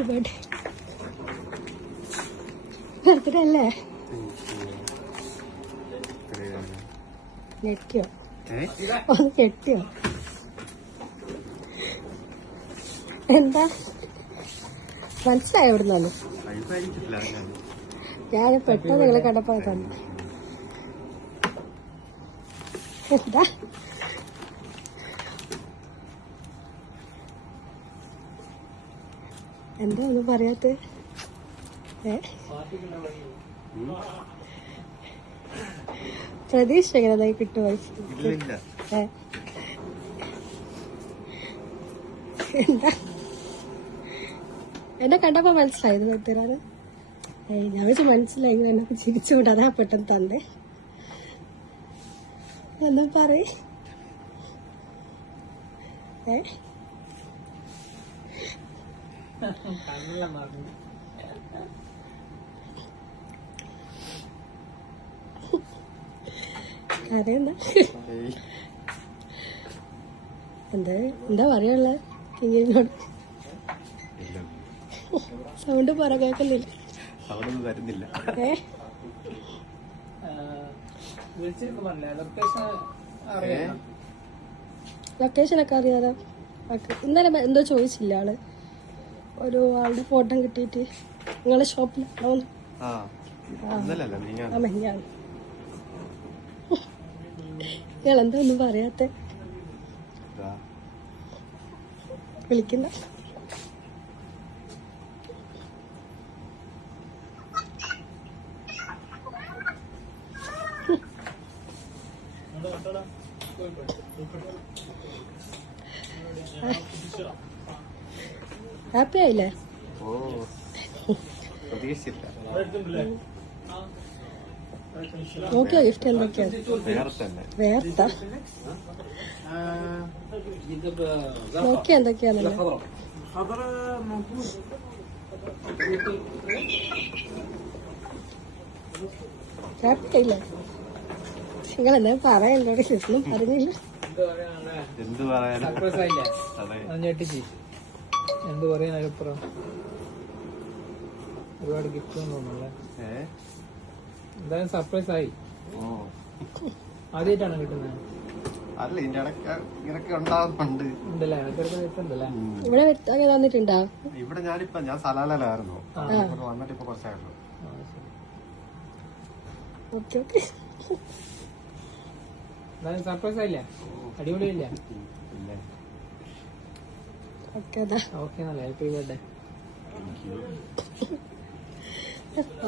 Happy birthday. Birthday അല്ലേ? ഞെട്ടിയോ? ഒന്ന് ഞെട്ടിയോ? എന്താ മനസ്സിലായോ? എവിടുന്നാണ്? ഞാൻ പെട്ടെന്ന് നിങ്ങളെ കണ്ടപ്പോ തന്നെ. എന്താ എന്താ ഒന്നും പറയാത്ത? പ്രതീക്ഷ എങ്ങനെ കിട്ടുമോ? എന്താ എന്നെ കണ്ടപ്പോ മനസ്സിലായത് ബർത്ത്ഡേന്ന്? ഞാൻ വെച്ച് മനസ്സിലായി. എന്നൊക്കെ ചിരിച്ചുകൊണ്ട് അതാ പെട്ടെന്ന് തന്നെ. എന്താ പറയേ? അറിയണ്ട. എന്താ പറയാനുള്ള? ഇങ്ങനോട് സൗണ്ട് പറ, കേൾക്കുന്നില്ല. ലൊക്കേഷനൊക്കെ അറിയാലോ. ഇന്നലെ എന്തോ ചോദിച്ചില്ല ആള്, ഒരു ആളുടെ ഫോട്ടോ കിട്ടിയിട്ട് നിങ്ങളെ ഷോപ്പിലാണോ? ഇയാളെന്താ ഒന്നും പറയാത്ത? വിളിക്കുന്ന ഹാപ്പി ആയില്ലേ? നോക്കിയോ ഗിഫ്റ്റ് എന്തൊക്കെയാണ്? വേർത്ത നോക്കിയ എന്തൊക്കെയാണല്ലോ. ഹാപ്പി ആയില്ലേ? നിങ്ങൾ എന്താ പറയണ്ടോ? ഒന്നും പറഞ്ഞില്ല. എന്ത് പറയാനപ്പുറം ഒരുപാട് ഗിഫ്റ്റ് തോന്നുന്നല്ലേ? എന്തായാലും സർപ്രൈസ് ആയി. ആദ്യമായിട്ടാണ് കിട്ടുന്നത്? ഇവിടെ വന്നിട്ടുണ്ടോ? ഇവിടെ ഞാൻ സലാലയിലായിരുന്നു, വന്നിട്ട് ഇപ്പൊ കുറച്ചായിരുന്നു. എന്തായാലും സർപ്രൈസ് ആയില്ലേ? അടിപൊളിയില്ലേ? ഓക്കെ നല്ല ഹാപ്പി ബർത്ത്ഡേ.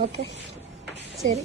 ഓക്കെ ശരി.